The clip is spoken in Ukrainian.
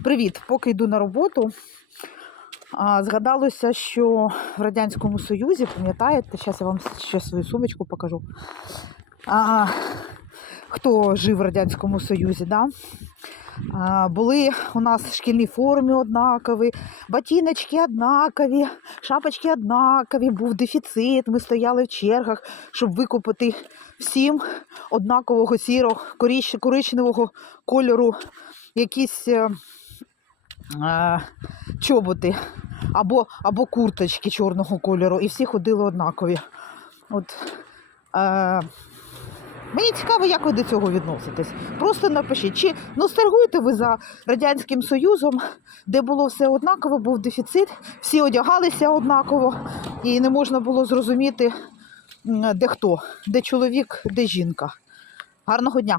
Привіт! Поки йду на роботу. Згадалося, що в Радянському Союзі, пам'ятаєте, зараз я вам ще свою сумочку покажу. А, хто жив в Радянському Союзі, да? а, були у нас в шкільній формі однакові, ботиночки однакові, шапочки однакові, був дефіцит. Ми стояли в чергах, щоб викупити всім однакового сірого коричневого кольору якісь е, е, чоботи або, або курточки чорного кольору, і всі ходили однакові. От, е, мені цікаво, як ви до цього відноситесь. Просто напишіть, чи ностальгуєте ви за Радянським Союзом, де було все однаково, був дефіцит, всі одягалися однаково, і не можна було зрозуміти, де хто, де чоловік, де жінка. Гарного дня!